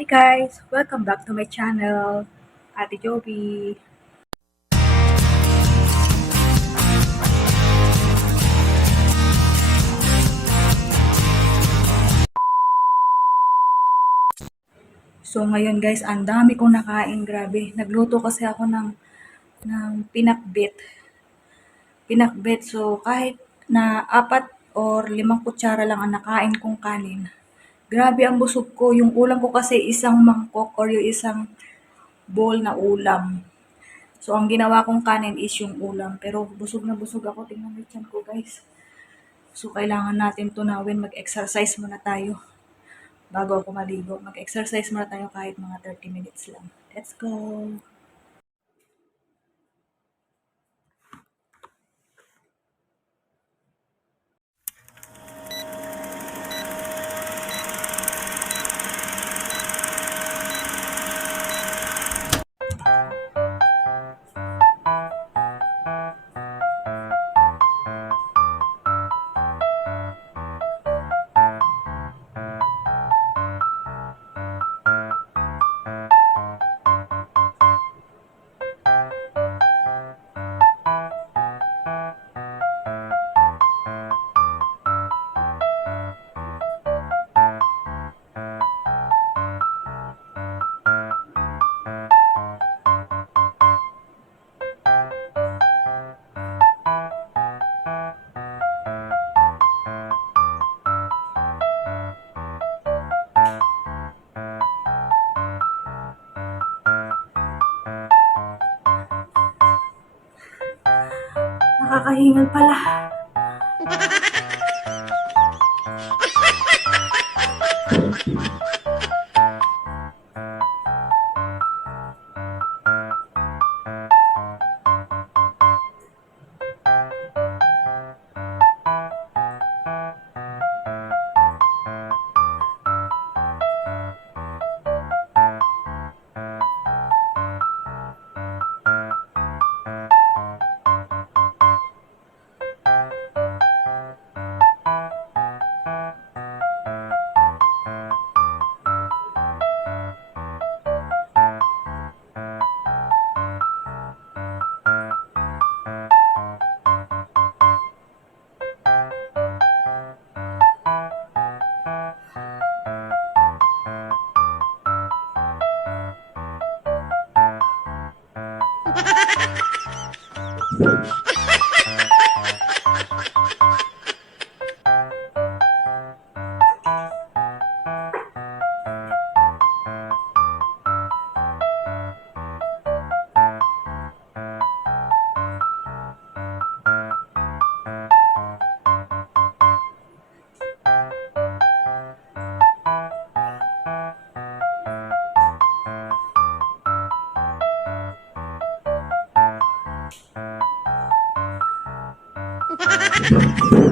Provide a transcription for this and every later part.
Hi guys! Welcome back to my channel, Ate Joby. So ngayon guys, ang dami kong nakain, grabe. Nagluto kasi ako ng, ng pinakbit. Pinakbit, so kahit na apat or limang kutsara lang ang nakain kong kanin. Grabe ang busog ko. Yung ulam ko kasi isang mangkok or yung isang bowl na ulam. So, ang ginawa kong kanin is yung ulam. Pero busog na busog ako. Tingnan mo yung ko, guys. So, kailangan natin tunawin. Mag-exercise muna tayo. Bago ako maligo. Mag-exercise muna tayo kahit mga 30 minutes lang. Let's go! Nakakahingal pala. Thank you.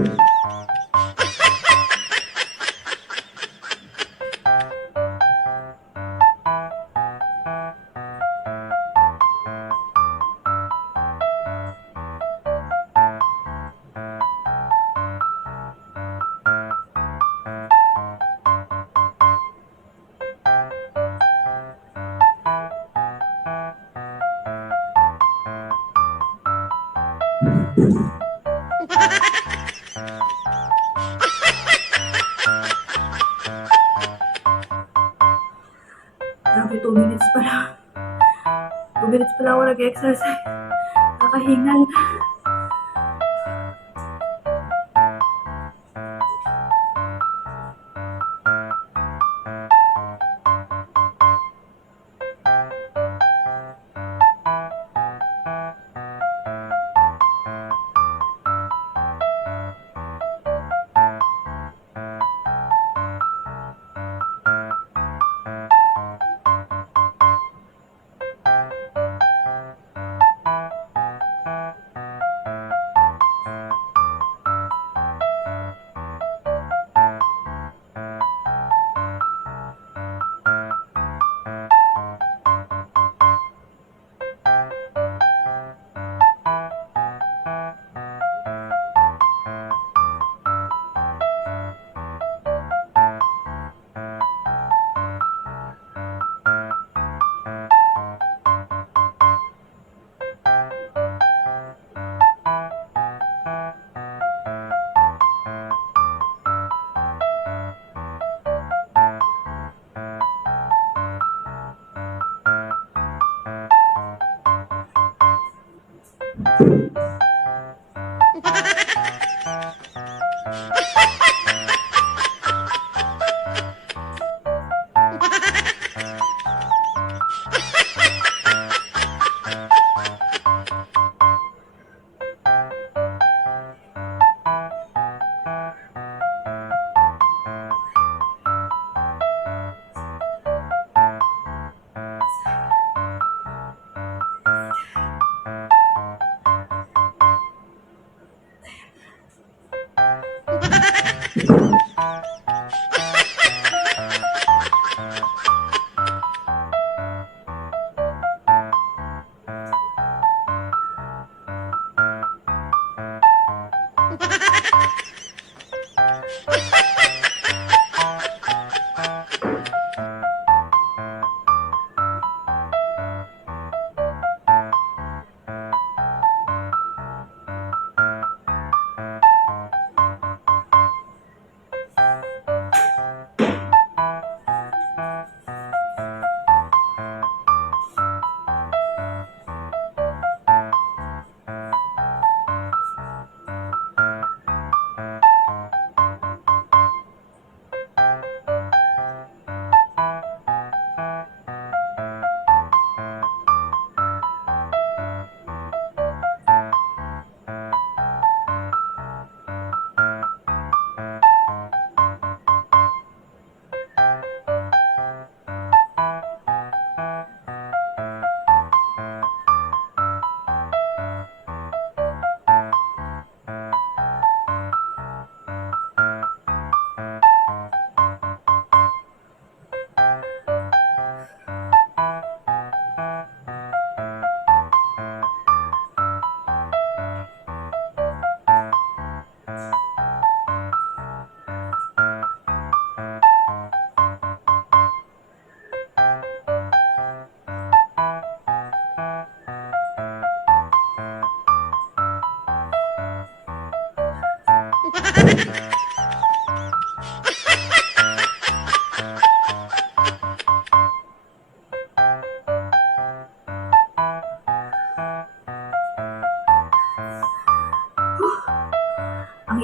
Grabe, 2 minutes pa lang. 2 minutes pa lang ako nag-exercise. Nakahingal.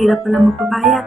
Hirap pala magpapayat.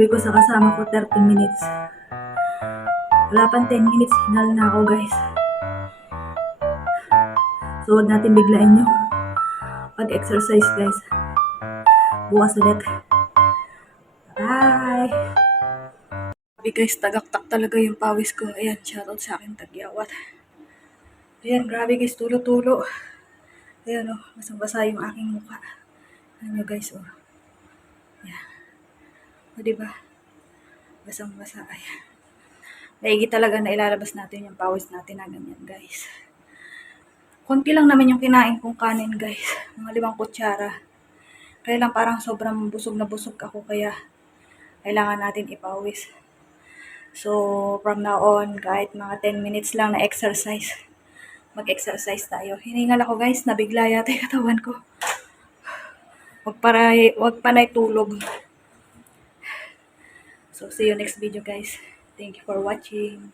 Sabi ko sa kasama ko 30 minutes. Wala pang 10 minutes, hinal na ako guys. So huwag natin biglain yung pag-exercise guys. Bukas ulit. Bye! Sabi guys, tagaktak talaga yung pawis ko. Ayan, shoutout sa akin, tagyawat. Ayan, grabe guys, tulo-tulo. Ayan o, oh, basang-basa yung aking mukha. Ayan nyo guys, oh. Ayan. O, diba? Basang-basa. Ayan. Maigi talaga na ilalabas natin yung pawis natin na ganyan, guys. Kunti lang naman yung kinain kong kanin, guys. Mga limang kutsara. Kaya lang parang sobrang busog na busog ako, kaya kailangan natin ipawis. So, from now on, kahit mga 10 minutes lang na exercise, mag-exercise tayo. Hiningal ako, guys. Nabigla yata yung katawan ko. Wag para wag pa na tulog. So see you next video guys. Thank you for watching.